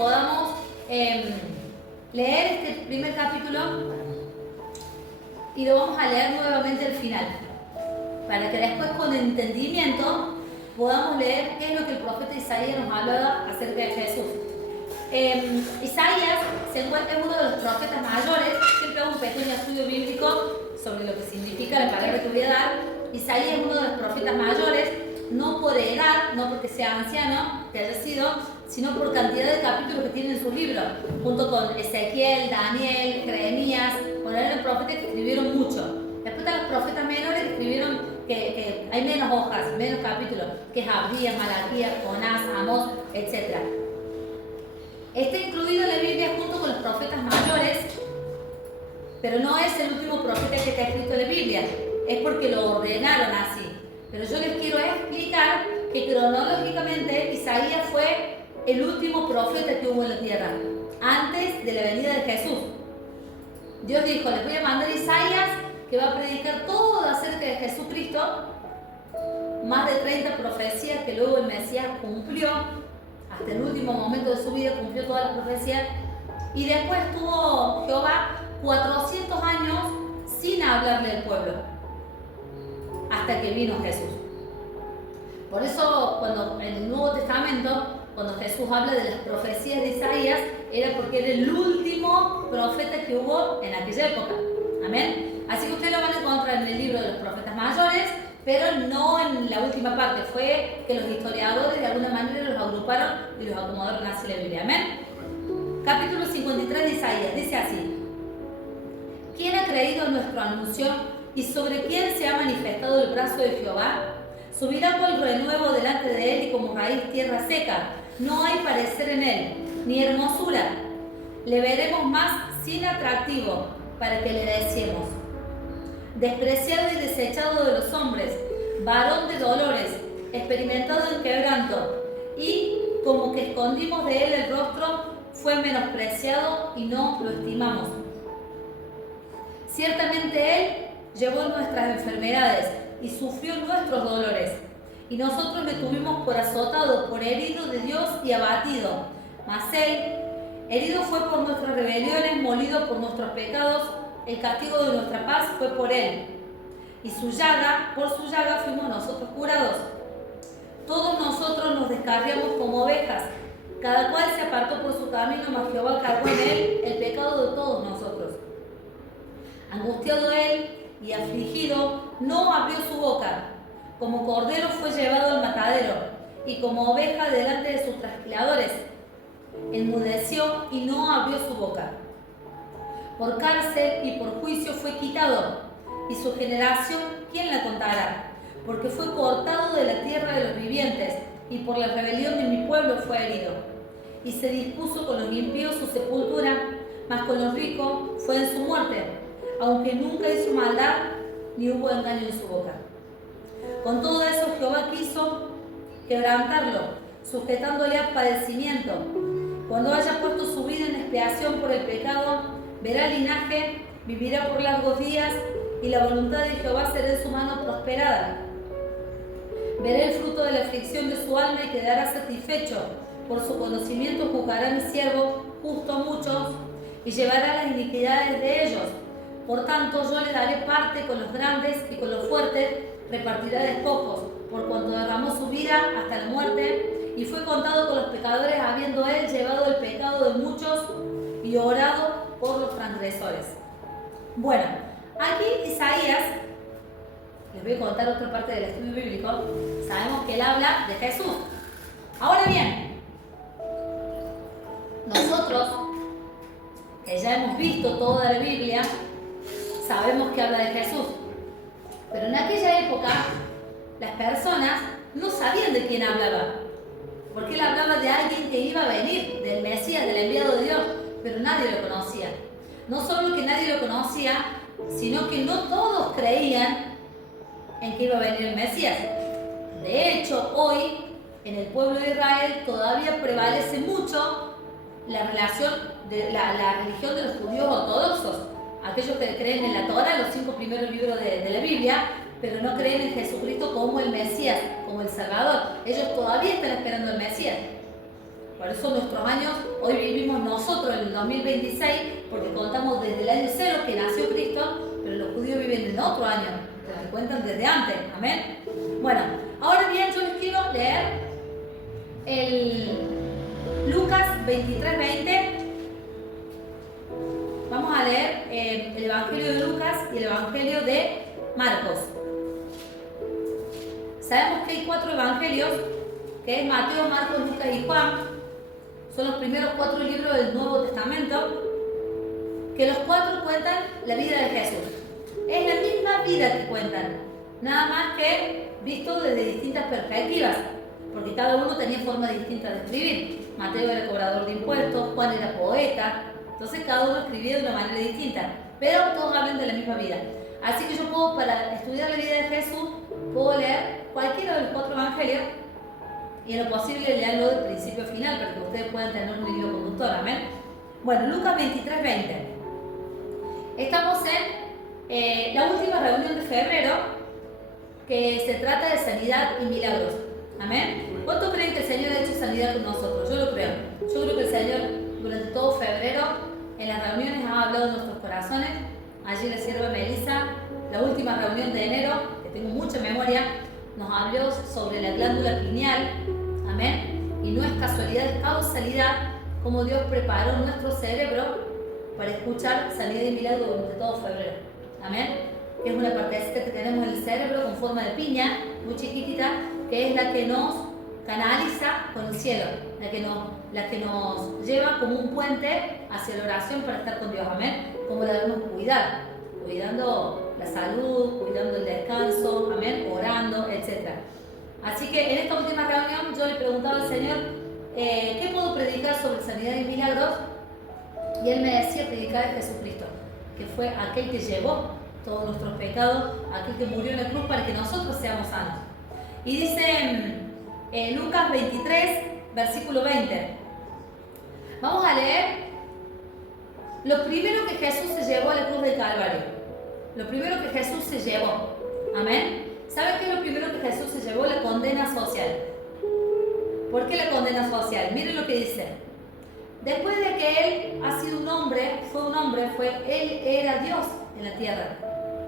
podamos leer este primer capítulo y lo vamos a leer nuevamente al final, para que después con entendimiento podamos leer qué es lo que el profeta Isaías nos hablaba acerca de Jesús. Isaías es uno de los profetas mayores. Siempre hago un pequeño estudio bíblico sobre lo que significa la palabra que voy a dar. Isaías es uno de los profetas mayores, no por edad, no porque sea anciano, que haya sido, sino por cantidad de capítulos que tiene en su libro, junto con Ezequiel, Daniel, Jeremías. Bueno, eran profetas que escribieron mucho. Después están los profetas menores que escribieron que hay menos hojas, menos capítulos, que es Abdías, Malaquías, Jonás, Amós, etc. Está incluido en la Biblia junto con los profetas mayores, pero no es el último profeta que está escrito en la Biblia, es porque lo ordenaron así. Pero yo les quiero explicar que cronológicamente Isaías fue el último profeta que hubo en la tierra, antes de la venida de Jesús. Dios dijo, les voy a mandar a Isaías, que va a predicar todo acerca de Jesucristo, más de 30 profecías que luego el Mesías cumplió, hasta el último momento de su vida cumplió todas las profecías, y después tuvo Jehová 400 años sin hablarle al pueblo, hasta que vino Jesús. Por eso, cuando en el Nuevo Testamento, cuando Jesús habla de las profecías de Isaías, era porque era el último profeta que hubo en aquella época. Amén. Así que ustedes lo van a encontrar en el libro de los profetas mayores, pero no en la última parte. Fue que los historiadores de alguna manera los agruparon y los acomodaron así en la Biblia. Amén. Capítulo 53 de Isaías dice así: ¿Quién ha creído en nuestro anuncio y sobre quién se ha manifestado el brazo de Jehová? Subirá cual renuevo delante de él y como raíz tierra seca. No hay parecer en él, ni hermosura. Le veremos más sin atractivo para que le deseemos. Despreciado y desechado de los hombres, varón de dolores, experimentado en quebranto, y como que escondimos de él el rostro, fue menospreciado y no lo estimamos. Ciertamente él llevó nuestras enfermedades y sufrió nuestros dolores, y nosotros le tuvimos por azotado, por herido de Dios y abatido. Mas él, herido fue por nuestras rebeliones, molido por nuestros pecados. El castigo de nuestra paz fue por él, y por su llaga fuimos nosotros curados. Todos nosotros nos descarriamos como ovejas, cada cual se apartó por su camino, mas Jehová cargó en él el pecado de todos nosotros. Angustiado él y afligido, no abrió su boca. Como cordero fue llevado al matadero, y como oveja delante de sus trasquiladores. Enmudeció y no abrió su boca. Por cárcel y por juicio fue quitado, y su generación, ¿quién la contará? Porque fue cortado de la tierra de los vivientes, y por la rebelión de mi pueblo fue herido. Y se dispuso con los impíos su sepultura, mas con los ricos fue en su muerte, aunque nunca hizo maldad, ni hubo engaño en su boca. Con todo eso Jehová quiso quebrantarlo, sujetándole a padecimiento. Cuando haya puesto su vida en expiación por el pecado, verá linaje, vivirá por largos días, y la voluntad de Jehová será en su mano prosperada. Verá el fruto de la aflicción de su alma y quedará satisfecho. Por su conocimiento juzgará mi siervo justo a muchos, y llevará las iniquidades de ellos. Por tanto, yo le daré parte con los grandes, y con los fuertes repartirá despojos, por cuanto derramó su vida hasta la muerte, y fue contado con los pecadores, habiendo él llevado el pecado de muchos y orado por los transgresores. Bueno, aquí Isaías, les voy a contar otra parte del estudio bíblico. Sabemos que él habla de Jesús. Ahora bien, nosotros, que ya hemos visto toda la Biblia, sabemos que habla de Jesús. Pero en aquella época, las personas no sabían de quién hablaba, porque él hablaba de alguien que iba a venir, del Mesías, del enviado de Dios, pero nadie lo conocía. No solo que nadie lo conocía, sino que no todos creían en que iba a venir el Mesías. De hecho, hoy, en el pueblo de Israel, todavía prevalece mucho la relación de la religión de los judíos ortodoxos, aquellos que creen en la Torá, los 5 primeros libros de la Biblia, pero no creen en Jesucristo como el Mesías, como el Salvador. Ellos todavía están esperando el Mesías. Por eso nuestros años, hoy 2026, porque contamos desde el año 0 que nació Cristo, pero los judíos viven en otro año, que cuentan desde antes. Amén. Bueno, ahora bien, yo les quiero leer el Lucas 23:20. Vamos a leer el Evangelio de Lucas y el Evangelio de Marcos. Sabemos que hay 4 evangelios, que es Mateo, Marcos, Lucas y Juan. Son los primeros 4 libros del Nuevo Testamento, que los 4 cuentan la vida de Jesús. Es la misma vida que cuentan, nada más que visto desde distintas perspectivas, porque cada uno tenía forma distinta de escribir. Mateo era cobrador de impuestos, Juan era poeta, entonces cada uno escribía de una manera distinta, pero todos hablan de la misma vida. Así que yo puedo, para estudiar la vida de Jesús, puedo leer cualquiera de los 4 evangelios y en lo posible leerlo de principio a final para que ustedes puedan tener un hilo conductor. Amén. Bueno, Lucas 23:20. Estamos en la última reunión de febrero, que se trata de sanidad y milagros. Amén. ¿Cuántos creen que el Señor ha hecho sanidad con nosotros? Yo lo creo. Yo creo que el Señor durante todo febrero en las reuniones ha hablado en nuestros corazones. Allí la sierva Melissa, la última reunión de enero, que tengo mucha memoria, nos habló sobre la glándula pineal. Amén. Y no es casualidad, es causalidad, como Dios preparó nuestro cerebro para escuchar sanidad y milagro durante todo febrero. Amén. Que es una partecita que tenemos en el cerebro con forma de piña, muy chiquitita, que es la que nos canaliza con el cielo, la que nos lleva como un puente hacia la oración para estar con Dios. Amén. Como la debemos cuidar, cuidando la salud, cuidando el descanso, amén, orando, etc. Así que en esta última reunión yo le preguntaba al Señor, ¿qué puedo predicar sobre sanidad y milagros? Y Él me decía predicar a Jesucristo, que fue aquel que llevó todos nuestros pecados, aquel que murió en la cruz para que nosotros seamos sanos. Y dice Lucas 23, versículo 20. Vamos a leer lo primero que Jesús se llevó a la cruz del Calvario. Lo primero que Jesús se llevó. Amén. ¿Saben qué es lo primero que Jesús se llevó? La condena social. ¿Por qué la condena social? Miren lo que dice. Después de que Él ha sido un hombre, Él era Dios en la tierra.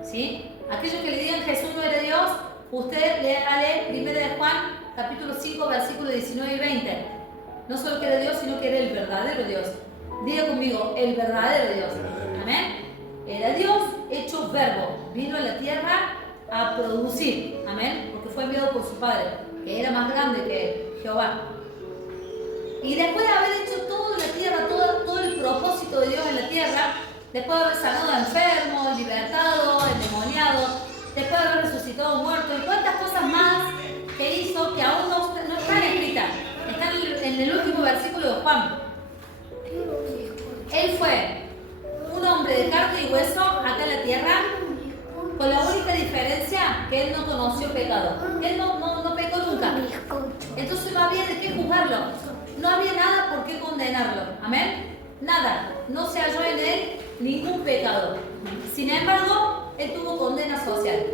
¿Sí? Aquellos que le digan Jesús no era Dios, usted lee 1 de Juan, capítulo 5, versículos 19 y 20. No solo que era Dios, sino que era el verdadero Dios. Diga conmigo, el verdadero Dios. Amén. Era Dios hecho verbo. Vino a la tierra a producir. Amén. Porque fue enviado por su Padre, que era más grande que Jehová. Y después de haber hecho todo en la tierra, todo el propósito de Dios en la tierra, después de haber sanado a enfermos, libertado, endemoniado, después de haber resucitado muertos, y cuántas cosas más que hizo que aún no están escritas. Están en el último versículo de Juan. Él fue un hombre de carne y hueso acá en la tierra, con la única diferencia que él no conoció pecado. Él no pecó nunca. Entonces no había de qué juzgarlo. No había nada por qué condenarlo. Amén. Nada. No se halló en él ningún pecado. Sin embargo, él tuvo condena social.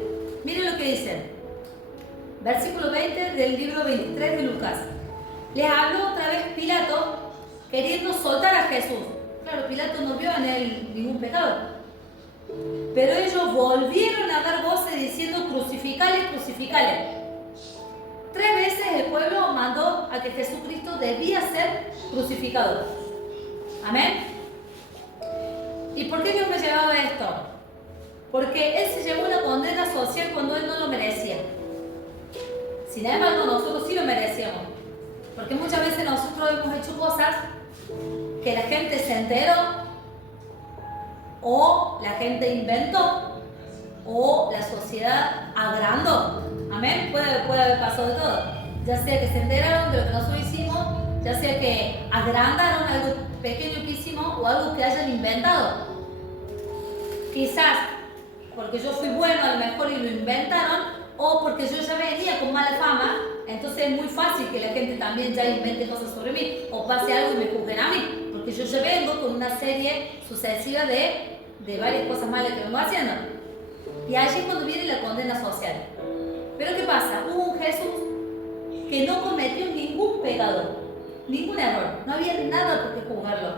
Miren lo que dice. Versículo 20 del libro 23 de Lucas. Les habló otra vez Pilato, queriendo soltar a Jesús. Claro, Pilato no vio en él ningún pecado. Pero ellos volvieron a dar voces diciendo crucificale, crucificale. 3 veces el pueblo mandó a que Jesucristo debía ser crucificado. Amén. ¿Y por qué Dios me llevaba esto? Porque Él se llevó una condena social cuando Él no lo merecía. Sin embargo, nosotros sí lo merecíamos. Porque muchas veces nosotros hemos hecho cosas que la gente se enteró, o la gente inventó, o la sociedad agrandó. Amén. Puede haber pasado de todo. Ya sea que se enteraron de lo que nosotros hicimos, ya sea que agrandaron algo pequeño que hicimos o algo que hayan inventado. Quizás porque yo fui bueno a lo mejor y lo inventaron, o porque yo ya venía con mala fama, entonces es muy fácil que la gente también ya invente cosas sobre mí o pase algo y me juzguen a mí, porque yo ya vengo con una serie sucesiva de varias cosas malas que vengo haciendo. Y allí es cuando viene la condena social. Pero ¿qué pasa? Hubo un Jesús que no cometió ningún pecado, ningún error, no había nada por qué juzgarlo.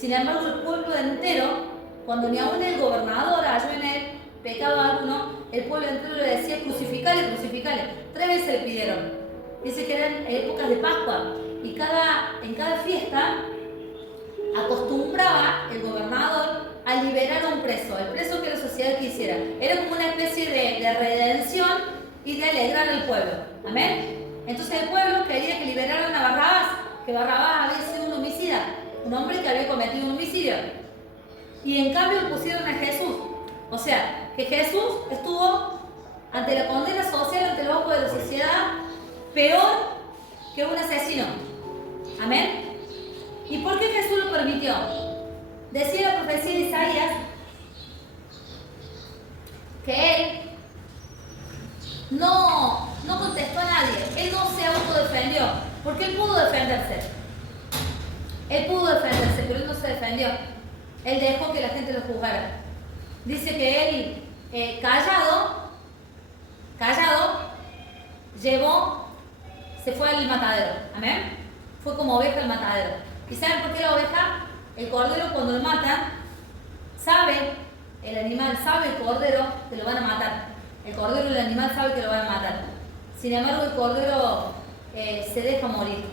Sin embargo, el pueblo entero, cuando ni aún el gobernador halló en él pecado alguno, el pueblo entero le decía: crucificale, crucificale. 3 veces le pidieron. Dice que eran épocas de Pascua, y en cada fiesta acostumbraba el gobernador a liberar a un preso, el preso que la sociedad quisiera. Era como una especie de redención y de alegrar al pueblo. Amén. Entonces el pueblo quería que liberaran a Barrabás, que Barrabás había sido un homicida, un hombre que había cometido un homicidio. Y en cambio pusieron a Jesús. O sea, que Jesús estuvo ante la condena social, ante el ojo de la sociedad, peor que un asesino. Amén. ¿Y por qué Jesús lo permitió? Decía la profecía de Isaías que él no contestó a nadie, él no se autodefendió, porque él pudo defenderse. Él pudo defenderse, pero él no se defendió. Él dejó que la gente lo juzgara. Dice que él, callado, se fue al matadero. Amén. Fue como oveja al matadero. ¿Y saben por qué la oveja? El cordero, cuando lo matan, el animal sabe, el cordero, que lo van a matar. El cordero y el animal sabe que lo van a matar. Sin embargo, el cordero se deja morir.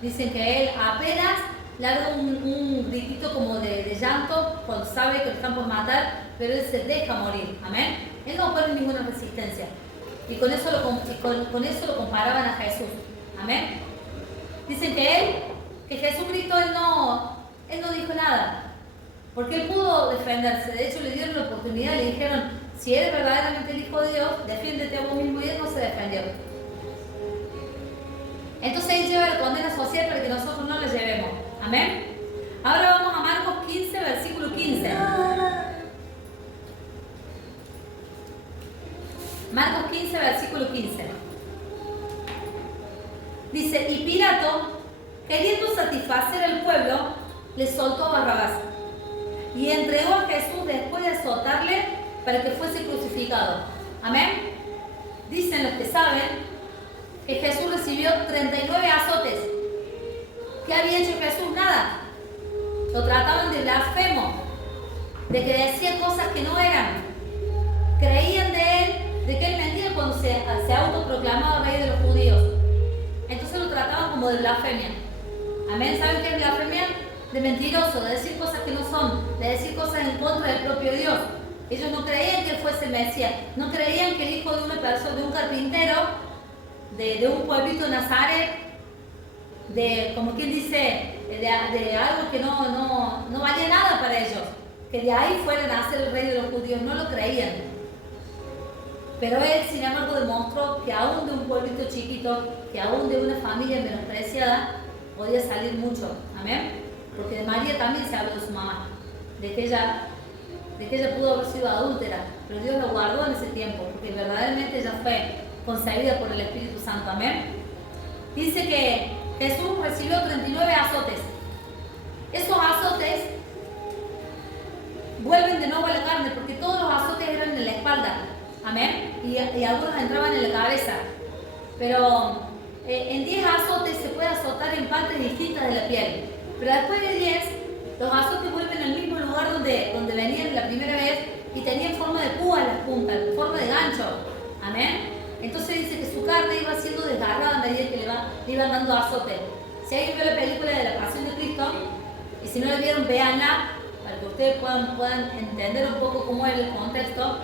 Dicen que él apenas larga un gritito como de llanto cuando sabe que lo están por matar, pero él se deja morir. Amén. Él no pone ninguna resistencia. Y con eso lo comparaban a Jesús. Amén. Dicen que Jesucristo, él no dijo nada, porque él pudo defenderse. De hecho, le dieron la oportunidad, le dijeron: si eres verdaderamente el Hijo de Dios, defiéndete a vos mismo, y él no se defendió. Entonces él lleva la condena social para que nosotros no la llevemos. Amén. Ahora vamos a Marcos 15, versículo 15. Marcos 15, versículo 15. Dice: y Pilato, queriendo satisfacer al pueblo, le soltó a Barrabás y entregó a Jesús después de azotarle para que fuese crucificado. Amén. Dicen los que saben que Jesús recibió 39 azotes. ¿Qué había hecho Jesús? Nada. Lo trataban de blasfemo, de que decía cosas que no eran. Creían de que él mentía cuando se autoproclamaba rey de los judíos. Entonces lo trataban como de blasfemia. Amén. ¿Saben qué es blasfemia? De mentiroso, de decir cosas que no son, de decir cosas en contra del propio Dios. Ellos no creían que él fuese el Mesías, no creían que el hijo de una persona, de un carpintero, de un pueblito Nazaret, como quien dice, de algo que no valía nada para ellos, que de ahí fuera a nacer el rey de los judíos. No lo creían. Pero él, sin embargo, demostró que aún de un pueblito chiquito, que aún de una familia menospreciada, podía salir mucho. Amén. Porque de María también se habló de su mamá, de que ella pudo haber sido adúltera, pero Dios la guardó en ese tiempo, porque verdaderamente ella fue concebida por el Espíritu Santo. Amén. Dice que Jesús recibió 39 azotes. Esos azotes vuelven de nuevo a la carne, porque todos los azotes eran en la espalda. Amén. Y algunos entraban en la cabeza. Pero en 10 azotes se puede azotar en partes distintas de la piel. Pero después de 10, los azotes vuelven al mismo lugar donde venían la primera vez, y tenían forma de púa en las puntas, forma de gancho. Amén. Entonces dice que su carne iba siendo desgarrada a medida que le iban dando azotes. Si alguien vio la película de la Pasión de Cristo, y si no la vieron, véanla, para que ustedes puedan entender un poco cómo es el contexto.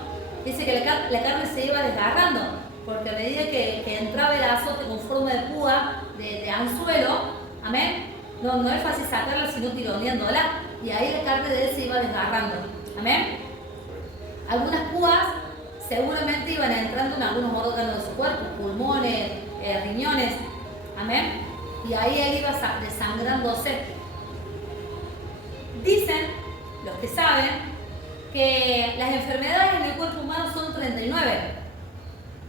Dice que la carne se iba desgarrando, porque a medida que entraba el azote con forma de púa, de anzuelo, amén, no es fácil sacarla sino tironeándola, y ahí la carne de él se iba desgarrando. Amén. Algunas púas seguramente iban entrando en algunos órganos de su cuerpo, pulmones, riñones. Amén. Y ahí él iba desangrándose. Dicen los que saben que las enfermedades en el cuerpo humano son 39.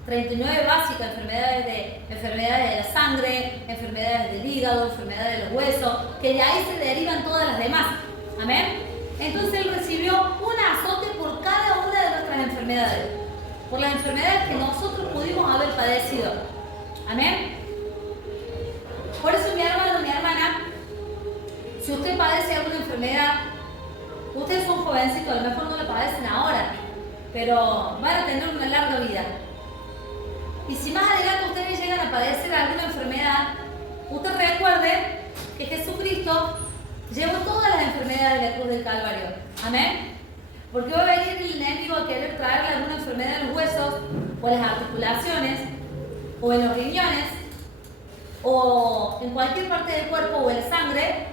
39 básicas: enfermedades de la sangre, enfermedades del hígado, enfermedades de los huesos, que de ahí se derivan todas las demás. Amén. Entonces él recibió un azote por cada una de nuestras enfermedades, por las enfermedades que nosotros pudimos haber padecido. Amén. Por eso, mi hermano, mi hermana, si Si usted padece alguna enfermedad, ustedes son jovencitos, a lo mejor no la padecen ahora, pero van a tener una larga vida. Y si más adelante ustedes llegan a padecer alguna enfermedad, usted recuerde que Jesucristo llevó todas las enfermedades de la cruz del Calvario. Amén. Porque va a venir el enemigo a querer traerle alguna enfermedad en los huesos, o en las articulaciones, o en los riñones, o en cualquier parte del cuerpo, o en la sangre.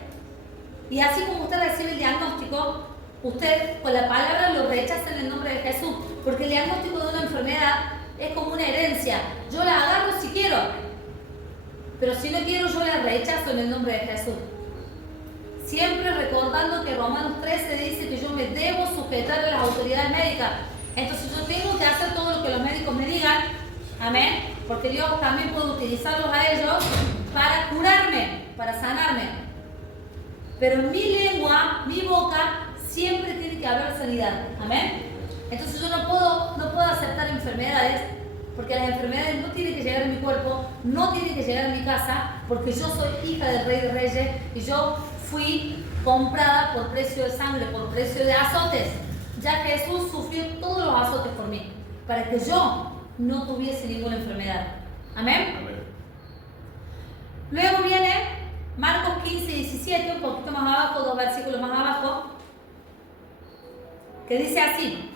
Y así como usted recibe el diagnóstico, usted con la palabra lo rechaza en el nombre de Jesús. Porque el diagnóstico de una enfermedad es como una herencia. Yo la agarro si quiero, pero si no quiero, yo la rechazo en el nombre de Jesús. Siempre recordando que Romanos 13 dice que yo me debo sujetar a las autoridades médicas. Entonces yo tengo que hacer todo lo que los médicos me digan. Amén. Porque Dios también puede utilizarlos a ellos para curarme, para sanarme. Pero en mi lengua, mi boca, siempre tiene que haber sanidad. Amén. Entonces yo no puedo aceptar enfermedades, porque las enfermedades no tienen que llegar a mi cuerpo, no tienen que llegar a mi casa, porque yo soy hija del Rey de Reyes y yo fui comprada por precio de sangre, por precio de azotes. Ya Jesús sufrió todos los azotes por mí, para que yo no tuviese ninguna enfermedad. Amén. Amén. Luego viene Marcos 15, 17, un poquito más abajo, 2 versículos más abajo, que dice así: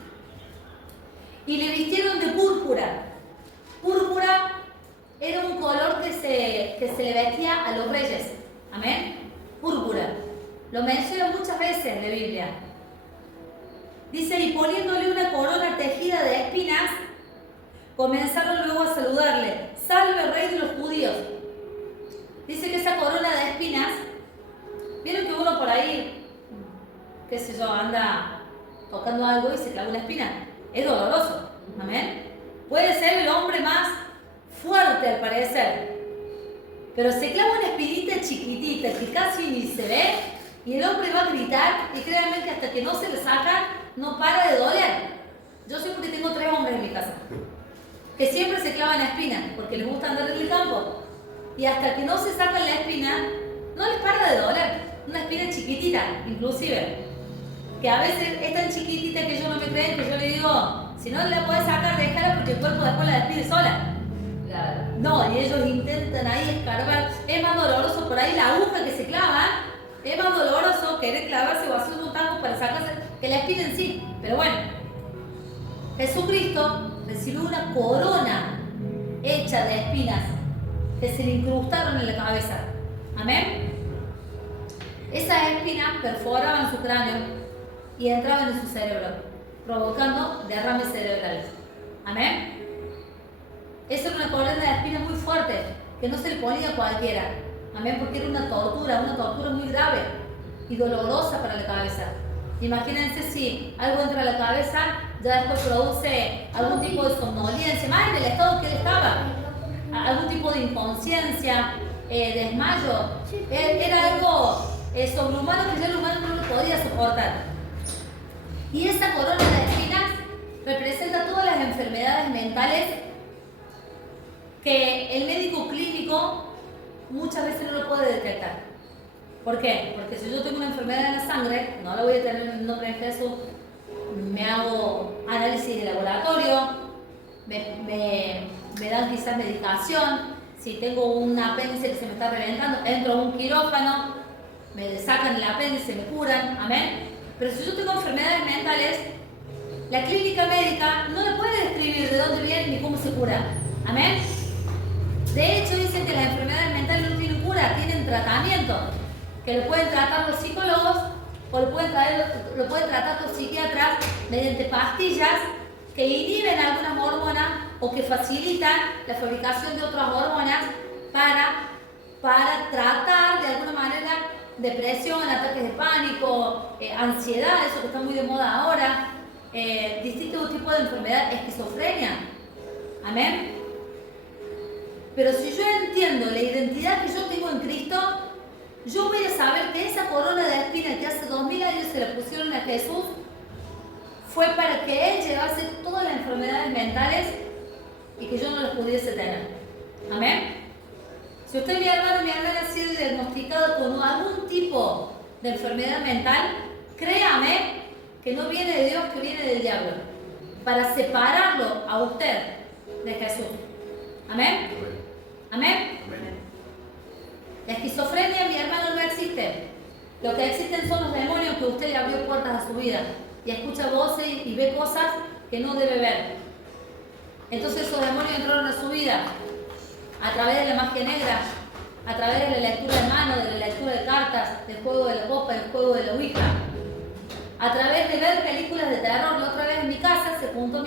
y le vistieron de púrpura. Púrpura era un color que se le vestía a los reyes. Amén. Púrpura. Lo menciona muchas veces en la Biblia. Dice, y poniéndole una corona tejida de espinas, comenzaron luego a saludarle: salve, rey de los judíos. Dice que esa corona de espinas, vieron que uno por ahí, qué sé yo, anda tocando algo y se clava una espina. Es doloroso. Amén. Puede ser el hombre más fuerte al parecer, pero se clava una espinita chiquitita que casi ni se ve y el hombre va a gritar, y créanme que hasta que no se le saca no para de doler. Yo siempre tengo 3 hombres en mi casa que siempre se clavan la espina porque les gusta andar en el campo, y hasta que no se sacan la espina no les para de doler. Una espina chiquitita, inclusive, que a veces es tan chiquitita que ellos no me creen, que yo le digo, si no la puedes sacar, déjala porque el cuerpo después la despide sola. Claro. No, y ellos intentan ahí escarbar. Es más doloroso por ahí la aguja que se clava, es más doloroso querer clavarse o hacer un tajo para sacarse que la espina en sí. Pero bueno, Jesucristo recibió una corona hecha de espinas que se le incrustaron en la cabeza. Amén. Esas espinas perforaban su cráneo y entraban en su cerebro, provocando derrames cerebrales. Amén. Esa era una corona de espinas muy fuerte, que no se le ponía a cualquiera. Amén, porque era una tortura muy grave y dolorosa para la cabeza. Imagínense si algo entra a la cabeza, ya después produce algún tipo de somnolencia, más en el estado que él estaba, algún tipo de inconsciencia, desmayo. Era algo sobrehumano que ya el humano no lo podía soportar. Y esa corona de espinas representa todas las enfermedades mentales que el médico clínico muchas veces no lo puede detectar. ¿Por qué? Porque si yo tengo una enfermedad en la sangre, no la voy a tener en el nombre de Jesús, me hago análisis de laboratorio, me dan quizás medicación, si tengo un apéndice que se me está reventando, entro a un quirófano, me sacan el apéndice, me curan, amén. Pero si yo tengo enfermedades mentales, la clínica médica no le puede describir de dónde vienen ni cómo se cura, amén. De hecho, dicen que las enfermedades mentales no tienen cura, tienen tratamiento, que lo pueden tratar los psicólogos o lo pueden tratar los psiquiatras mediante pastillas que inhiben algunas hormonas o que facilitan la fabricación de otras hormonas para tratar de alguna manera depresión, ataques de pánico, ansiedad, eso que está muy de moda ahora, distintos tipos de enfermedad, esquizofrenia. Amén. Pero si yo entiendo la identidad que yo tengo en Cristo, yo voy a saber que esa corona de espinas que hace 2000 años se la pusieron a Jesús fue para que Él llevase todas las enfermedades mentales y que yo no las pudiese tener. Amén. Si usted, mi hermano, mi hermana, ha sido diagnosticado con algún tipo de enfermedad mental, créame que no viene de Dios, que viene del diablo, para separarlo a usted de Jesús. ¿Amén? ¿Amén? La esquizofrenia, mi hermano, no existe. Lo que existen son los demonios que usted le abrió puertas a su vida y escucha voces y ve cosas que no debe ver. Entonces esos demonios entraron a su vida a través de la magia negra, a través de la lectura de mano, de la lectura de cartas, del juego de la copa, del juego de la ouija, a través de ver películas de terror. La otra vez en mi casa se juntó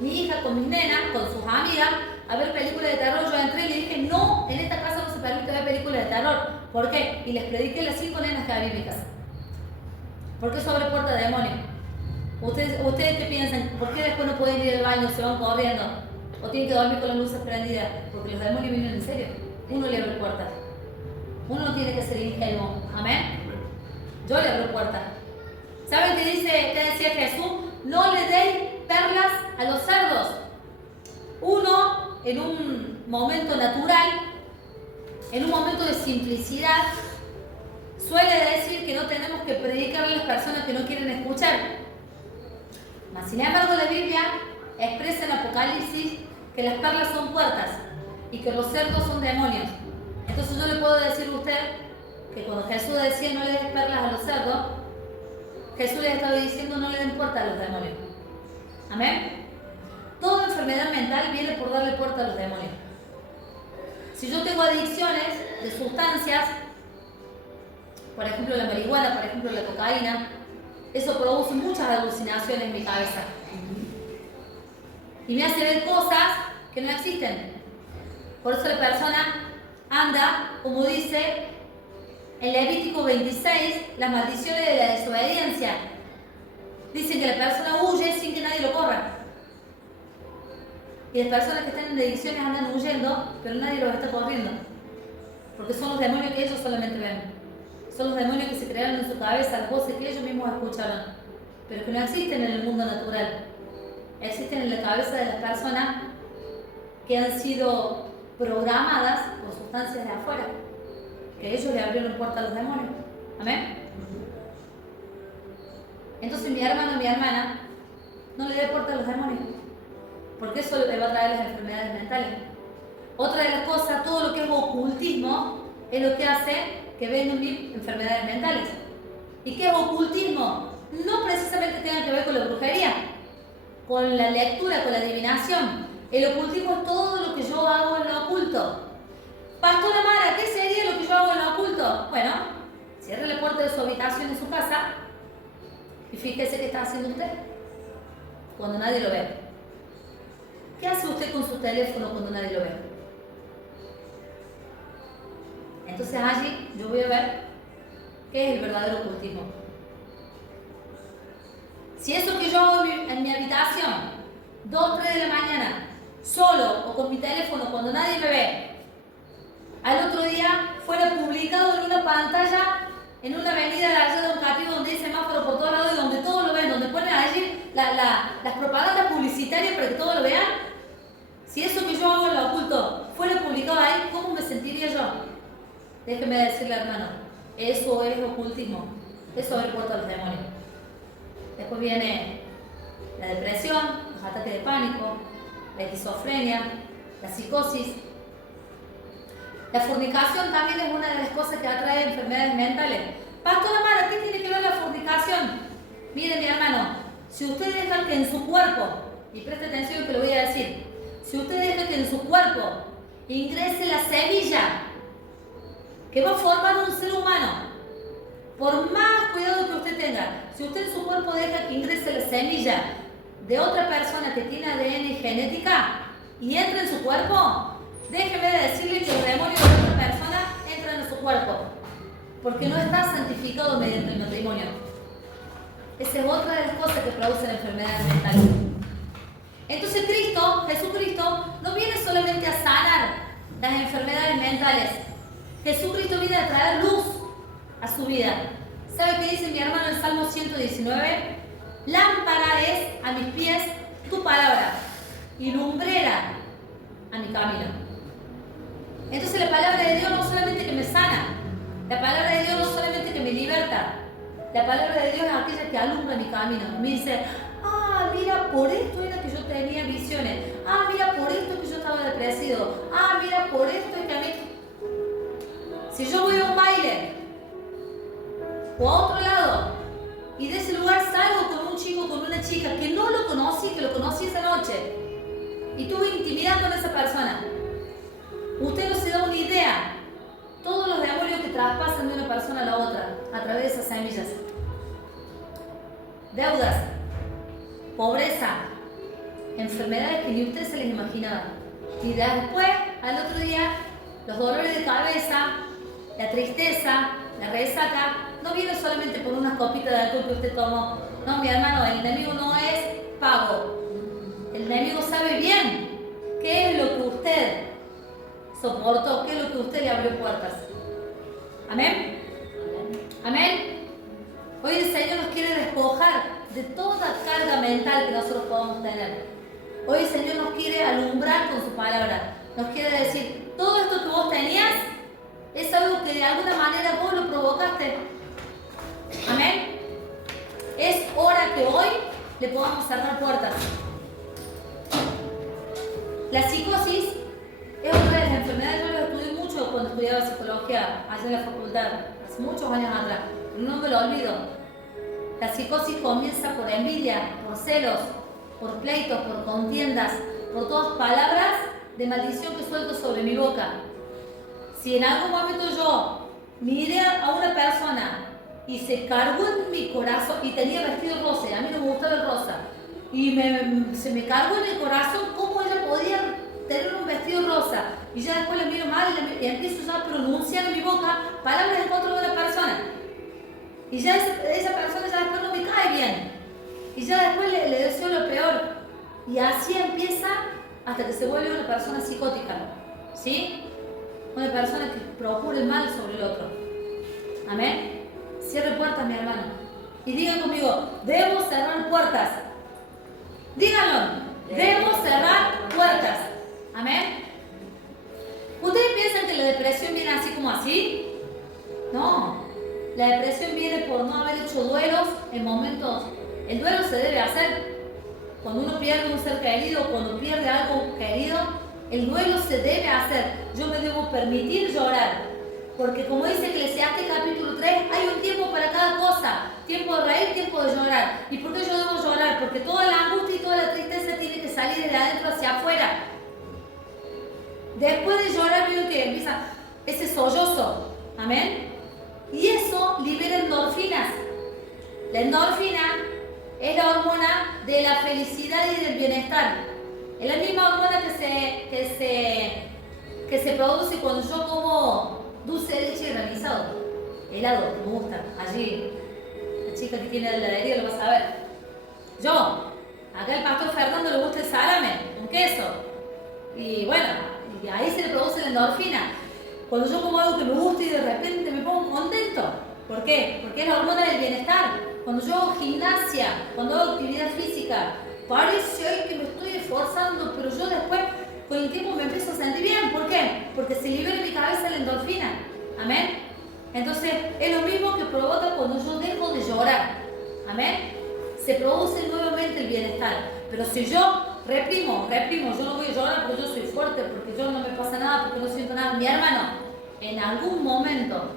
mi hija con mis nenas, con sus amigas, a ver películas de terror. Yo entré y le dije, no, en esta casa no se permite ver películas de terror. ¿Por qué? Y les prediqué las 5 nenas que había en mi casa. ¿Por qué eso abre puerta de demonios? ¿Ustedes qué piensan? ¿Por qué después no pueden ir al baño, se van corriendo? ¿O tienen que dormir con las luces prendidas? Porque los demonios vienen en serio. Uno le abre puertas. Uno no tiene que ser ingenuo. ¿Amén? Yo le abro puertas. ¿Saben qué decía Jesús? No le deis perlas a los cerdos. Uno, en un momento natural, en un momento de simplicidad, suele decir que no tenemos que predicarle a las personas que no quieren escuchar. Mas, sin embargo, la Biblia expresa en Apocalipsis que las perlas son puertas y que los cerdos son demonios. Entonces yo le puedo decir a usted que cuando Jesús decía no le des perlas a los cerdos, Jesús les estaba diciendo no le den puerta a los demonios. ¿Amén? Toda enfermedad mental viene por darle puerta a los demonios. Si yo tengo adicciones de sustancias, por ejemplo la marihuana, por ejemplo la cocaína, eso produce muchas alucinaciones en mi cabeza. Y me hace ver cosas que no existen. Por eso la persona anda, como dice en Levítico 26, las maldiciones de la desobediencia. Dicen que la persona huye sin que nadie lo corra. Y las personas que están en adicciones andan huyendo, pero nadie los está corriendo. Porque son los demonios que ellos solamente ven. Son los demonios que se crearon en su cabeza, las voces que ellos mismos escucharon, pero que no existen en el mundo natural. Existen en la cabeza de las personas que han sido programadas por sustancias de afuera, que ellos le abrieron puerta a los demonios. ¿Amén? Entonces mi hermano, mi hermana, no le dé puerta a los demonios, porque eso le va a traer las enfermedades mentales. Otra de las cosas, todo lo que es ocultismo, es lo que hace que vengan enfermedades mentales. ¿Y qué es ocultismo? No precisamente tenga que ver con la brujería, con la lectura, con la adivinación. El ocultismo es todo lo que yo hago en lo oculto. Pastora Mara, ¿qué sería lo que yo hago en lo oculto? Bueno, cierre la puerta de su habitación en su casa y fíjese qué está haciendo usted cuando nadie lo ve. ¿Qué hace usted con su teléfono cuando nadie lo ve? Entonces allí yo voy a ver qué es el verdadero ocultismo. Si eso que yo hago en mi habitación, 2, 3 de la mañana, solo o con mi teléfono cuando nadie me ve, al otro día fuera publicado en una pantalla en una avenida de allá de Don Capi donde hay semáforo por todos lados y donde todos lo ven, donde ponen allí las propagandas publicitarias para que todos lo vean, si eso que yo hago en lo oculto fuera publicado ahí, ¿cómo me sentiría yo? Déjeme decirle, hermano, eso es ocultismo, eso es el puerto a los demonios. Después viene la depresión, los ataques de pánico, la esquizofrenia, la psicosis. La fornicación también es una de las cosas que atrae enfermedades mentales. Pastora Mara, ¿qué tiene que ver la fornicación? Mire, mi hermano, si usted deja que en su cuerpo, y preste atención que lo voy a decir, si usted deja que en su cuerpo ingrese la semilla que va a formar un ser humano, por más cuidado que usted tenga, si usted en su cuerpo deja que ingrese la semilla de otra persona que tiene ADN y genética y entra en su cuerpo, déjeme decirle que los demonios de otra persona entran en su cuerpo, porque no está santificado mediante el matrimonio. Esa es otra de las cosas que producen enfermedades mentales. Entonces Jesucristo, no viene solamente a sanar las enfermedades mentales. Jesucristo viene a traer luz a su vida. ¿Sabe qué dice mi hermano en Salmo 119? Lámpara es a mis pies tu palabra y lumbrera a mi camino. Entonces la palabra de Dios no solamente que me sana, La palabra de Dios no solamente que me liberta, la palabra de Dios es aquella que alumbra mi camino. Me dice, ah, mira, por esto era que yo tenía visiones. Ah, mira, por esto que yo estaba depresivo. Ah, mira, por esto es que a mí... Si yo voy a un baile o a otro lado y de ese lugar salgo con un chico, con una chica que no lo conocí, que lo conocí esa noche y tuve intimidad con esa persona, usted no se da una idea todos los demonios que traspasan de una persona a la otra a través de esas semillas. Deudas, pobreza, enfermedades que ni usted se les imaginaba. Y después, al otro día, los dolores de cabeza, la tristeza, la resaca, no viene solamente por unas copitas de alcohol que usted tomó. No, mi hermano, el enemigo no es pago. El enemigo sabe bien qué es lo que usted soportó, qué es lo que usted le abrió puertas. ¿Amén? ¿Amén? Hoy el Señor nos quiere despojar de toda carga mental que nosotros podamos tener. Hoy el Señor nos quiere alumbrar con su palabra. Nos quiere decir, todo esto que vos tenías es algo que de alguna manera vos lo provocaste. Amén. Es hora que hoy le podamos cerrar puertas. La psicosis es una de las enfermedades. Yo lo estudié mucho cuando estudiaba psicología allá en la facultad, hace muchos años atrás, pero no me lo olvido. La psicosis comienza por envidia, por celos, por pleitos, por contiendas, por todas palabras de maldición que suelto sobre mi boca. Si en algún momento yo miré a una persona y se cargó en mi corazón y tenía vestido rosa, y a mí no me gustaba el rosa, y se me cargó en el corazón cómo ella podía tener un vestido rosa, y ya después le miro mal y empiezo ya a pronunciar en mi boca palabras en contra de una persona, y ya esa persona ya después no me cae bien, y ya después le deseo lo peor, y así empieza hasta que se vuelve una persona psicótica, ¿sí? Una persona que procura el mal sobre el otro. Amén. Cierre puertas, mi hermano, y digan conmigo, debo cerrar puertas. Díganlo, debo cerrar puertas. Amén. ¿Ustedes piensan que la depresión viene así como así? No. La depresión viene por no haber hecho duelos en momentos. El duelo se debe hacer. Cuando uno pierde un ser querido, cuando pierde algo querido, el duelo se debe hacer. Yo me debo permitir llorar. Porque como dice Eclesiastés capítulo 3, hay un tiempo para cada cosa. Tiempo de reír, tiempo de llorar. ¿Y por qué yo debo llorar? Porque toda la angustia y toda la tristeza tiene que salir de adentro hacia afuera. Después de llorar, veo que empieza ese sollozo. Amén. Y eso libera endorfinas. La endorfina es la hormona de la felicidad y del bienestar. Es la misma hormona que se produce cuando yo como dulce de leche granizado, helado, que me gusta. Allí, la chica que tiene la heladería lo va a saber. Yo, acá el pastor Fernando le gusta el salame, con queso. Y bueno, y ahí se le produce la endorfina. Cuando yo como algo que me gusta y de repente me pongo contento. ¿Por qué? Porque es la hormona del bienestar. Cuando yo hago gimnasia, cuando hago actividad física, parece hoy que me estoy esforzando, pero yo después con el tiempo me empiezo a sentir bien. ¿Por qué? Porque se libera en mi cabeza la endorfina. Amén. Entonces es lo mismo que provoca cuando yo dejo de llorar. Amén. Se produce nuevamente el bienestar. Pero si yo reprimo, yo no voy a llorar porque yo soy fuerte, porque yo no me pasa nada, porque no siento nada, mi hermano, en algún momento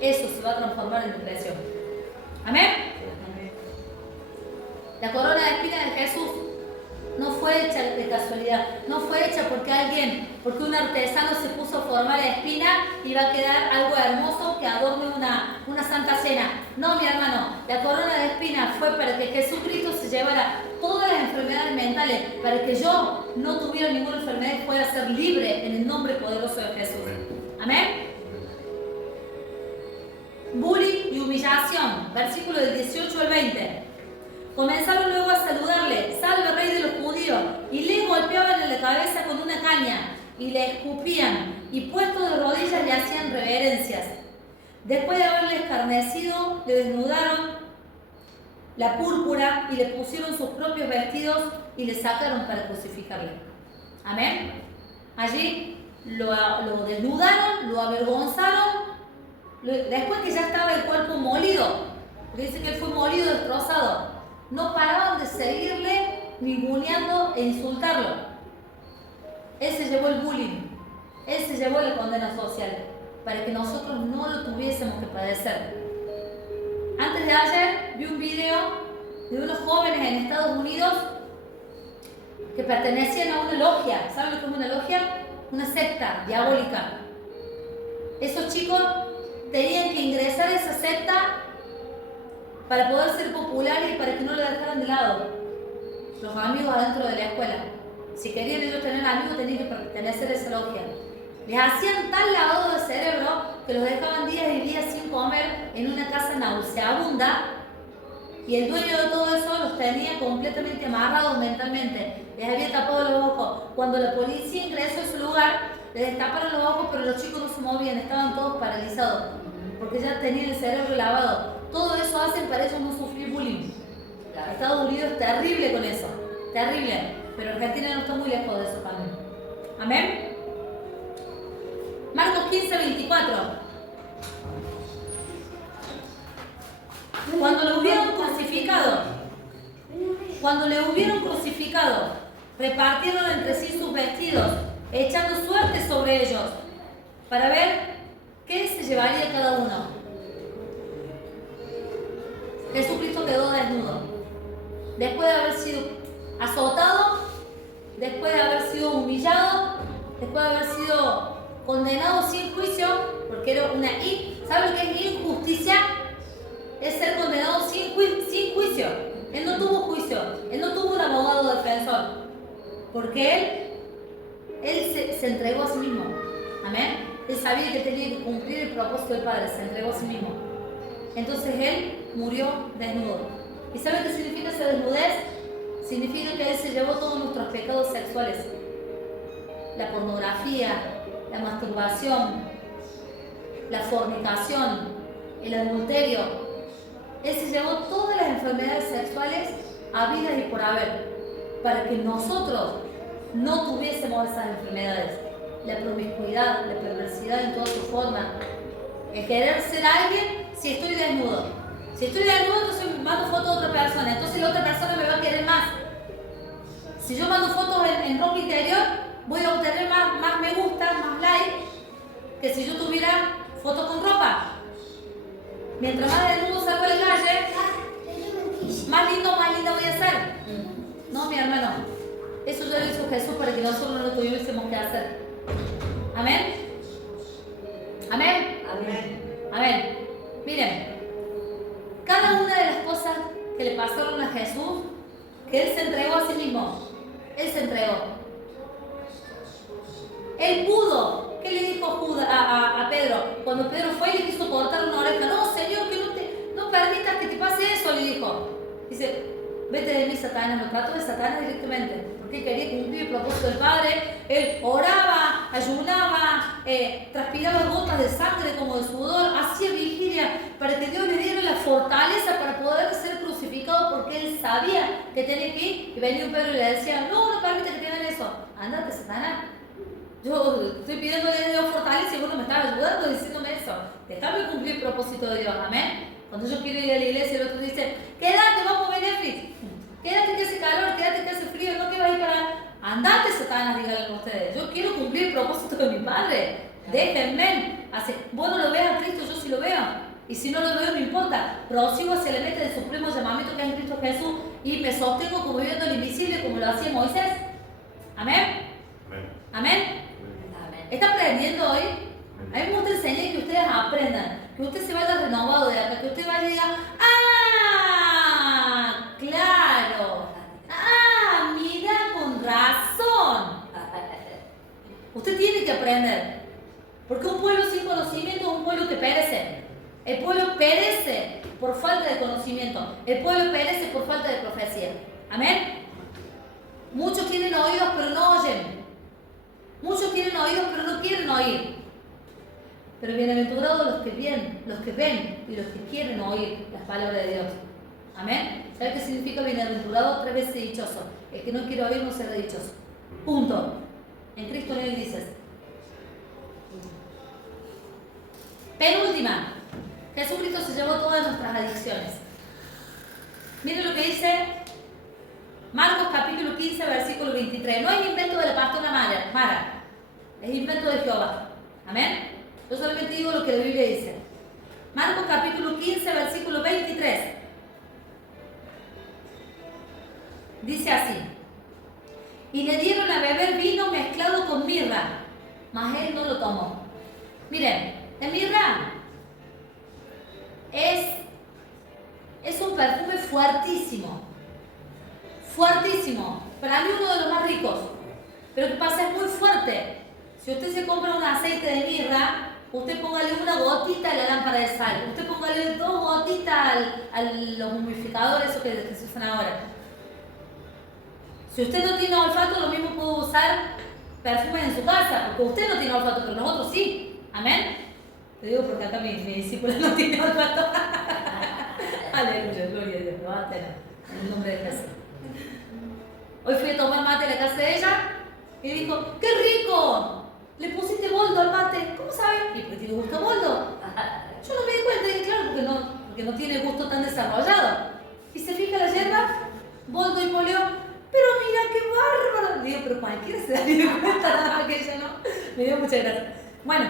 eso se va a transformar en depresión. Amén. La corona de espinas de Jesús no fue hecha de casualidad, no fue hecha porque un artesano se puso a formar la espina y va a quedar algo hermoso que adorne una santa cena. No, mi hermano, la corona de espinas fue para que Jesucristo se llevara todas las enfermedades mentales, para que yo no tuviera ninguna enfermedad y pueda ser libre en el nombre poderoso de Jesús. Amén. Bullying y humillación, versículo del 18 al 20. Comenzaron luego a saludarle, salve rey de los judíos, y le golpeaban en la cabeza con una caña, y le escupían, y puestos de rodillas le hacían reverencias. Después de haberle escarnecido, le desnudaron la púrpura y le pusieron sus propios vestidos y le sacaron para crucificarle. Amén. Allí lo desnudaron, lo avergonzaron, después que ya estaba el cuerpo molido, porque dice que él fue molido, destrozado, no paraban de seguirle, ninguneando e insultarlo. Él se llevó el bullying, él se llevó la condena social, para que nosotros no lo tuviésemos que padecer. Antes de ayer vi un video de unos jóvenes en Estados Unidos que pertenecían a una logia. ¿Saben lo que es una logia? Una secta diabólica. Esos chicos tenían que ingresar a esa secta para poder ser populares y para que no lo dejaran de lado. Los amigos adentro de la escuela. Si querían ellos tener amigos, tenían que pertenecer a esa logia. Les hacían tal lavado de cerebro que los dejaban días y días sin comer en una casa nauseabunda, y el dueño de todo eso los tenía completamente amarrados mentalmente. Les había tapado los ojos. Cuando la policía ingresó a su lugar, les destaparon los ojos, pero los chicos no se movían, estaban todos paralizados, porque ya tenían el cerebro lavado. Todo eso hacen para ellos no sufrir bullying. Estados Unidos es terrible con eso, terrible, pero Argentina no está muy lejos de eso también. Amén. Marcos 15, 24. Cuando le hubieron crucificado, repartieron entre sí sus vestidos, echando suerte sobre ellos, para ver qué se llevaría cada uno. Jesucristo quedó desnudo. Después de haber sido azotado, después de haber sido humillado, después de haber sido condenado sin juicio, porque era una ¿saben lo que es injusticia? Es ser condenado sin juicio. Él no tuvo juicio, él no tuvo un abogado defensor, porque él se entregó a sí mismo. Amén. Él sabía que tenía que cumplir el propósito del Padre, se entregó a sí mismo. Entonces él murió desnudo. ¿Y saben qué significa esa desnudez? Significa que él se llevó todos nuestros pecados sexuales: la pornografía, la masturbación, la fornicación, el adulterio. Él se llevó todas las enfermedades sexuales habidas y por haber, para que nosotros no tuviésemos esas enfermedades. La promiscuidad, la perversidad en toda su forma, el querer ser alguien si estoy desnudo. Si estoy desnudo, entonces mando fotos de otra persona, entonces la otra persona me va a querer más. Si yo mando fotos en ropa interior, voy a obtener más me gusta, más like, que si yo tuviera fotos con ropa. Mientras más desnudo salgo a la calle, más linda voy a ser. No, mi hermano, eso ya lo hizo Jesús para que nosotros no lo tuviésemos que hacer. Amén. Amén. Amén. Amén. Miren, cada una de las cosas que le pasaron a Jesús, que Él se entregó a sí mismo. Él se entregó. Él pudo. ¿Qué le dijo a Pedro? Cuando Pedro fue y le quiso cortar una oreja. No, Señor, que no permitas que te pase eso, le dijo. Dice, vete de mí, Satanás. Lo trató de Satanás directamente, porque él quería cumplir el propósito del Padre. Él oraba, ayunaba, transpiraba gotas de sangre como de sudor, hacía vigilia para que Dios le diera la fortaleza para poder ser crucificado, porque él sabía que tenía que ir. Y venía un Pedro y le decía, no permite que te hagan eso. Ándate, Satanás. Yo estoy pidiéndole a Dios fortaleza y vos no me estás ayudando diciéndome eso. Déjame cumplir el propósito de Dios, amén. Cuando yo quiero ir a la iglesia, el otro dice, quédate, vamos a Netflix. Quédate que hace calor, quédate que hace frío, no que vas a ir para... Andate, Satanás, díganle ustedes. Yo quiero cumplir el propósito de mi Padre. Déjenme. Vos no lo ves a Cristo, yo sí lo veo. Y si no lo veo, no importa. Prosigo hacia la meta del supremo llamamiento que es en Cristo Jesús y me sostengo como viviendo lo invisible, como lo hacía Moisés. Amén. Amén. ¿Está aprendiendo hoy? A mí me gusta enseñar que ustedes aprendan, que usted se vaya renovado de acá, que usted vaya y diga, ¡ah! ¡Claro! ¡Ah! ¡Mira, con razón! Usted tiene que aprender, porque un pueblo sin conocimiento es un pueblo que perece. El pueblo perece por falta de conocimiento, el pueblo perece por falta de profecía. ¿Amén? Muchos tienen oídos pero no oyen. Muchos tienen oídos pero no quieren oír. Pero bienaventurados los que ven y los que quieren oír las palabras de Dios. Amén. ¿Sabe qué significa bienaventurado? 3 veces dichoso. El que no quiere oír no será dichoso. Punto. En Cristo en él dices. Penúltima. Jesucristo se llevó todas nuestras adicciones. Miren lo que dice Marcos capítulo 15, versículo 23. No es invento de la pastora Mara, es invento de Jehová. Amén. Yo solamente digo lo que la Biblia dice. Marcos capítulo 15, versículo 23. Dice así. Y le dieron a beber vino mezclado con mirra, mas él no lo tomó. Miren, la mirra es un perfume fuertísimo. Fuertísimo. Para mí uno de los más ricos. Pero ¿qué pasa? Es muy fuerte. Si usted se compra un aceite de mirra, usted póngale una gotita a la lámpara de sal. Usted póngale 2 gotitas a los humidificadores esos que se usan ahora. Si usted no tiene olfato, lo mismo puede usar perfumes en su casa, porque usted no tiene olfato, pero nosotros sí. Amén. Te digo porque acá mi discípula no tiene olfato. Aleluya, gloria a Dios. Lo va a tener en el nombre de Jesús. Hoy fui a tomar mate a la casa de ella y dijo, ¡qué rico! Le pusiste boldo al mate. ¿Cómo sabes? ¿Y por qué tiene gusto a boldo? Yo no me di cuenta, y claro, porque no tiene gusto tan desarrollado. Y se fija la hierba, boldo y poleo. Pero mira qué bárbaro. Digo, pero cualquiera se daría cuenta, nada más que ella no. Me dio mucha gracia. Bueno,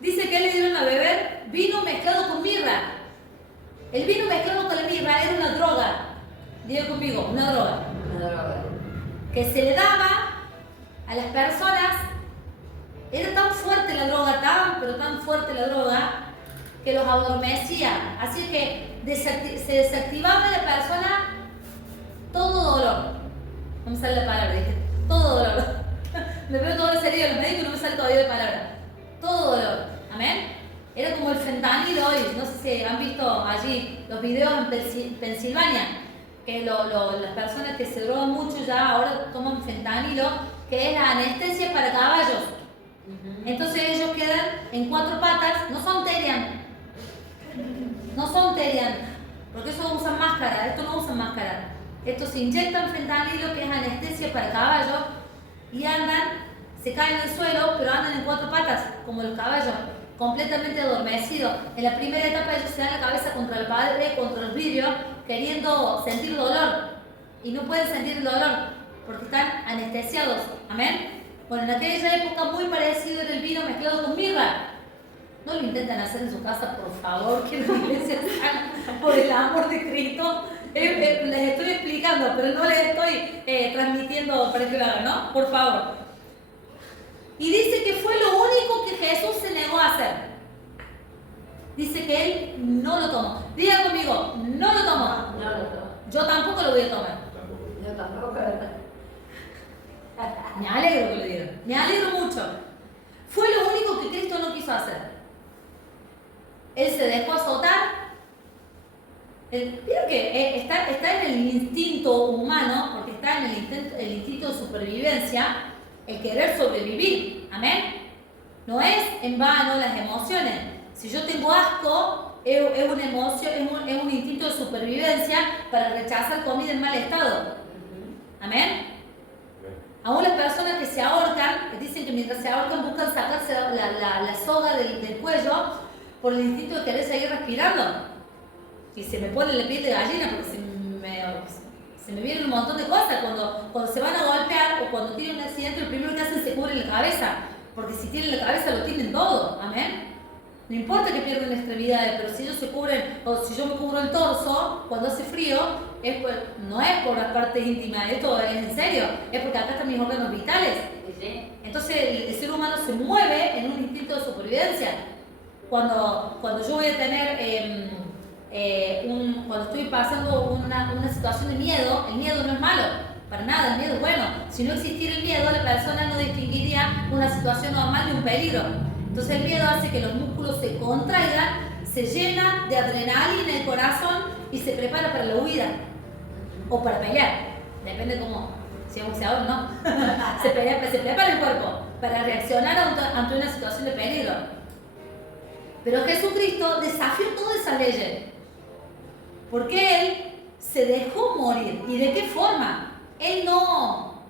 dice que le dieron a beber vino mezclado con mirra. El vino mezclado con la mirra era una droga. Diga conmigo, una droga. Una droga. Que se le daba a las personas. Era tan fuerte la droga, pero tan fuerte la droga, que los adormecía. Así que se desactivaba en la persona todo dolor. No me sale la palabra, dije, todo dolor. Me veo todo el cerebro de los médicos y no me sale todavía la palabra. Todo dolor. Amén. Era como el fentanilo hoy. No sé si han visto allí los videos en Pensilvania, que las personas que se drogan mucho ya ahora toman fentanilo, que es la anestesia para caballos. Entonces ellos quedan en 4 patas, no son Terian, porque eso usan máscara, esto no usan máscara. Estos se inyectan fentanilo, que es anestesia para caballos, y se caen en el suelo, pero andan en 4 patas, como los caballos, completamente adormecidos. En la primera etapa ellos se dan la cabeza contra el pared, contra los vidrios, queriendo sentir dolor, y no pueden sentir el dolor, porque están anestesiados. Amén. Bueno, en aquella época muy parecido era el vino mezclado con mirra. No lo intenten hacer en su casa, por favor, que la iglesia hagan por el amor de Cristo. Les estoy explicando, pero no les estoy transmitiendo para que lo hagan, ¿no? Por favor. Y dice que fue lo único que Jesús se negó a hacer. Dice que él no lo tomó. Diga conmigo, no lo tomó. No lo tomo. Yo tampoco lo voy a tomar. Yo tampoco, ¿verdad? Me alegro que lo dieron. Me alegro mucho. Fue lo único que Cristo no quiso hacer. Él se dejó azotar. Vieron que está en el instinto humano, porque está en el instinto de supervivencia, el querer sobrevivir. Amén. No es en vano las emociones. Si yo tengo asco, es una emoción, es un instinto de supervivencia para rechazar comida en mal estado. Amén. Aún las personas que se ahorcan, que dicen que mientras se ahorcan buscan sacarse la soga del cuello por el instinto de querer seguir respirando. Y se me pone la piel de gallina porque se me vienen un montón de cosas. Cuando se van a golpear o cuando tienen un accidente, lo primero que hacen es se cubren la cabeza. Porque si tienen la cabeza lo tienen todo. Amén. No importa que pierdan extremidades, pero si ellos se cubren, o si yo me cubro el torso cuando hace frío, no es por las partes íntimas, esto es en serio, es porque acá están mis órganos vitales. Sí. Entonces el ser humano se mueve en un instinto de supervivencia. Cuando yo voy a tener, cuando estoy pasando una situación de miedo, el miedo no es malo, para nada, el miedo es bueno. Si no existiera el miedo, la persona no distinguiría una situación normal de un peligro. Entonces el miedo hace que los músculos se contraigan, se llena de adrenalina el corazón y se prepara para la huida o para pelear. Depende cómo, si es boxeador o no. se prepara el cuerpo para reaccionar ante una situación de peligro. Pero Jesucristo desafió todas esas leyes. Porque Él se dejó morir. ¿Y de qué forma? Él no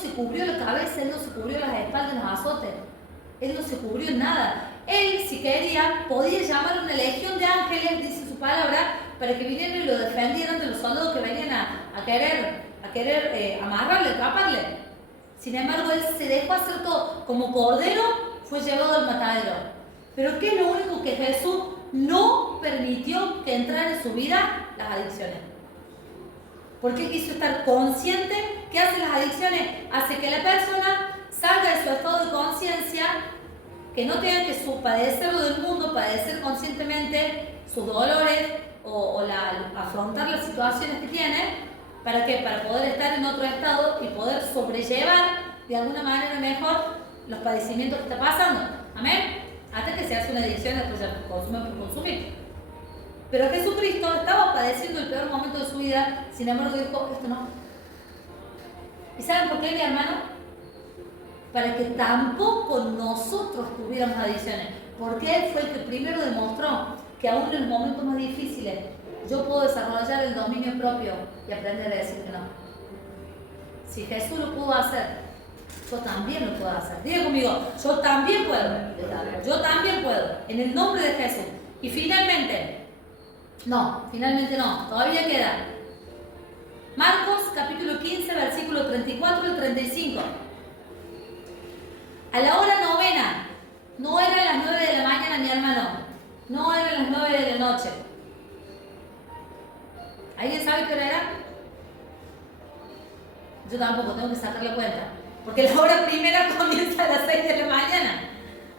se cubrió la cabeza, Él no se cubrió las espaldas en los azotes. Él no se cubrió en nada. Él, si quería, podía llamar a una legión de ángeles, dice su palabra, para que vinieran y lo defendieran de los soldados que venían a querer amarrarle, atraparle. Sin embargo, él se dejó hacer todo. Como cordero, fue llevado al matadero. Pero ¿qué es lo único que Jesús no permitió que entrara en su vida? Las adicciones. Porque él quiso estar consciente. ¿Qué hacen las adicciones? Hace que la persona salga de su estado de conciencia, que no tenga que padecer lo del mundo, padecer conscientemente sus dolores o afrontar las situaciones que tiene. ¿Para qué? Para poder estar en otro estado y poder sobrellevar de alguna manera mejor los padecimientos que está pasando. ¿Amén? Hasta que se hace una adicción, después ya consume por consumir. Pero Jesucristo estaba padeciendo el peor momento de su vida, sin embargo dijo, esto no. ¿Y saben por qué, mi hermano? Para que tampoco nosotros tuviéramos adicciones. Porque Él fue el que primero demostró que aún en los momentos más difíciles yo puedo desarrollar el dominio propio y aprender a decir que no. Si Jesús lo pudo hacer, yo también lo puedo hacer. Diga conmigo, yo también puedo. Yo también puedo. En el nombre de Jesús. Y finalmente no, todavía queda. Marcos capítulo 15, versículo 34 y 35. A la hora novena, no eran las 9 de la mañana, mi hermano. No eran las 9 de la noche. ¿Alguien sabe qué hora era? Yo tampoco, tengo que sacar la cuenta. Porque la hora primera comienza a las 6 de la mañana.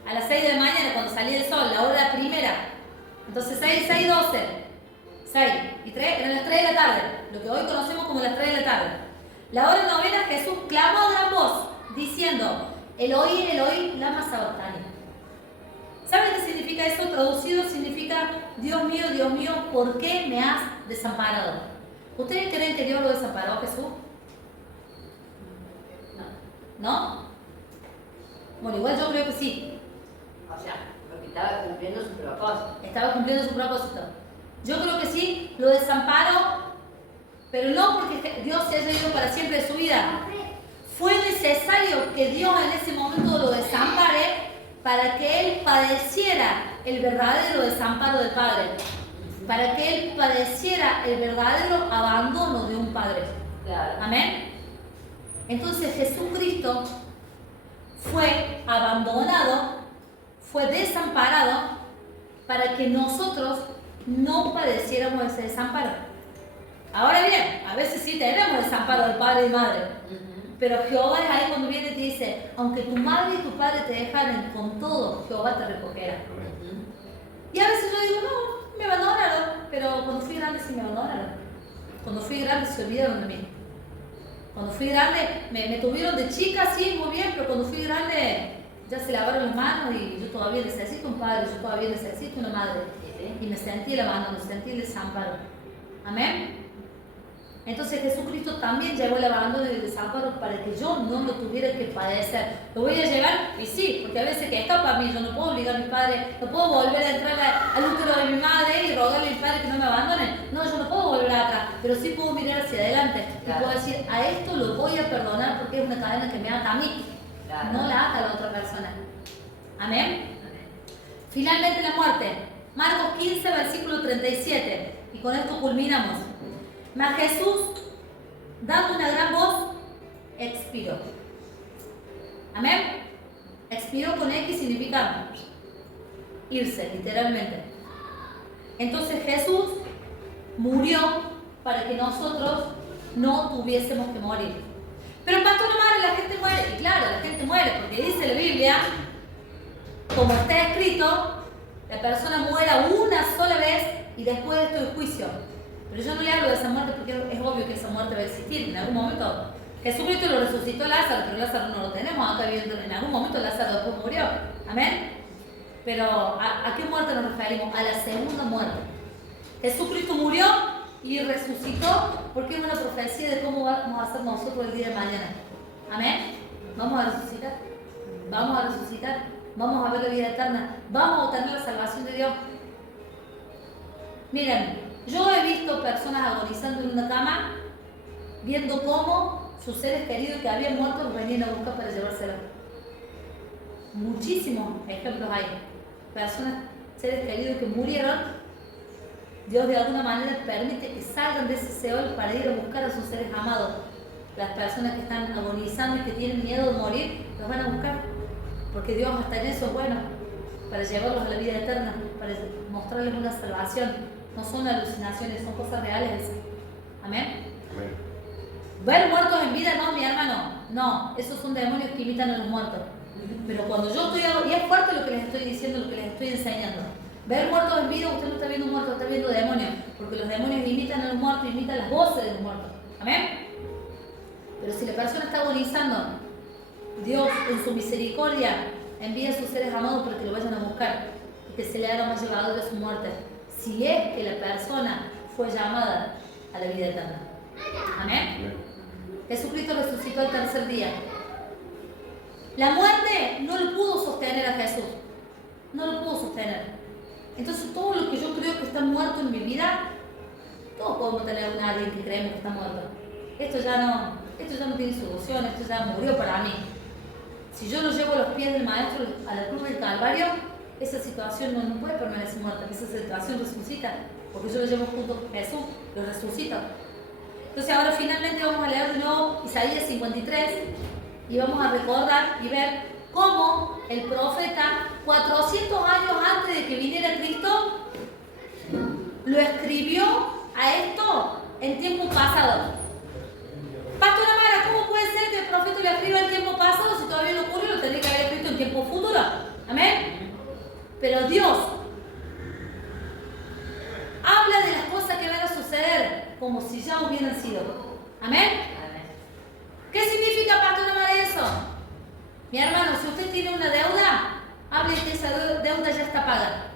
A las 6 de la mañana, cuando salía el sol, la hora primera. Entonces 6, 12. 6 y 3, eran las 3 de la tarde. Lo que hoy conocemos como las 3 de la tarde. La hora novena, Jesús clamó a gran voz, diciendo, Elohim, Elohim, lama sabachthani. ¿Saben qué significa eso? Traducido significa, Dios mío, ¿por qué me has desamparado? ¿Ustedes creen que Dios lo desamparó a Jesús? ¿No? Bueno, igual yo creo que sí. O sea, porque estaba cumpliendo su propósito. Estaba cumpliendo su propósito. Yo creo que sí, lo desamparó, pero no porque Dios se haya ido para siempre de su vida. Fue necesario que Dios en ese momento lo desampare para que Él padeciera el verdadero desamparo del Padre. Para que Él padeciera el verdadero abandono de un Padre. Claro. Amén. Entonces Jesucristo fue abandonado, fue desamparado para que nosotros no padeciéramos ese desamparo. Ahora bien, a veces sí tenemos desamparo del padre y madre, pero Jehová es ahí cuando viene y te dice, aunque tu madre y tu padre te dejaren con todo, Jehová te recogerá. Y a veces yo digo, no, me abandonaron, pero cuando fui grande sí me abandonaron. Cuando fui grande se olvidaron de mí. Cuando fui grande, me tuvieron de chica, sí, muy bien, pero cuando fui grande ya se lavaron las manos y yo todavía necesito un padre, yo todavía necesito una madre. Y me sentí el abandono, me sentí el desamparo. Amén. Entonces Jesucristo también llevó el abandono y el desamparo para que yo no lo tuviera que padecer. ¿Lo voy a llevar? Y sí, porque a veces que escapa a mí, yo no puedo obligar a mis padres, no puedo volver a entrar al útero de mi madre y rogarle a mis padres que no me abandonen. No, yo no puedo volver atrás, pero sí puedo mirar hacia adelante. Y puedo decir, a esto lo voy a perdonar porque es una cadena que me ata a mí, no la ata a la otra persona. Amén. Finalmente la muerte. Marcos 15, versículo 37. Y con esto culminamos. Mas Jesús, dando una gran voz, expiró. Amén. Expiró con X significa irse, literalmente. Entonces Jesús murió para que nosotros no tuviésemos que morir. Pero pastor, no madre, la gente muere. Y claro, la gente muere, porque dice la Biblia, como está escrito, la persona muera una sola vez y después de esto el juicio. Pero yo no le hablo de esa muerte porque es obvio que esa muerte va a existir en algún momento. Jesucristo lo resucitó a Lázaro, pero Lázaro no lo tenemos acá viviendo. En algún momento Lázaro después murió. Amén. Pero ¿a qué muerte nos referimos? A la segunda muerte. Jesucristo murió y resucitó porque es una profecía de cómo vamos a ser nosotros el día de mañana. Amén. Vamos a resucitar. Vamos a resucitar. Vamos a ver la vida eterna. Vamos a obtener la salvación de Dios. Miren. Yo he visto personas agonizando en una cama, viendo cómo sus seres queridos que habían muerto los venían a buscar para llevárselos. Muchísimos ejemplos hay. personas, seres queridos que murieron, Dios de alguna manera permite que salgan de ese Seol para ir a buscar a sus seres amados. Las personas que están agonizando y que tienen miedo de morir, los van a buscar. Porque Dios hasta en eso es bueno, para llevarlos a la vida eterna, para mostrarles una salvación. No son alucinaciones, son cosas reales. Amén. Amén. Ver muertos en vida, no, mi hermano. No, esos son demonios que imitan a los muertos. Pero cuando yo estoy, y es fuerte lo que les estoy diciendo, lo que les estoy enseñando. Ver muertos en vida, usted no está viendo muertos, está viendo demonios. Porque los demonios imitan a los muertos, imitan las voces de los muertos. Amén. Pero si la persona está agonizando, Dios en su misericordia envía a sus seres amados para que lo vayan a buscar y que se le haga más llevadora su muerte. Si es que la persona fue llamada a la vida eterna. Amén. Amén. Jesucristo resucitó el tercer día. La muerte no lo pudo sostener a Jesús. No lo pudo sostener. Entonces todo lo que yo creo que está muerto en mi vida, todos podemos tener a alguien que creemos que está muerto. Esto ya no tiene solución, esto ya murió para mí. Si yo lo llevo a los pies del Maestro, a la cruz del Calvario, esa situación no puede permanecer muerta, esa situación resucita, porque yo lo llevo junto con Jesús, lo resucito. Entonces ahora finalmente vamos a leer de nuevo Isaías 53 y vamos a recordar y ver cómo el profeta, 400 años antes de que viniera Cristo, lo escribió a esto en tiempo pasado. Pastora Mara, ¿cómo puede ser que el profeta lo escriba en tiempo pasado si todavía no ocurrió? Lo tendría que haber escrito en tiempo futuro. Amén. Pero Dios habla de las cosas que van a suceder como si ya hubieran sido. Amén. ¿Qué significa, Pastora Mara, eso? Mi hermano, si usted tiene una deuda, hable que esa deuda ya está paga.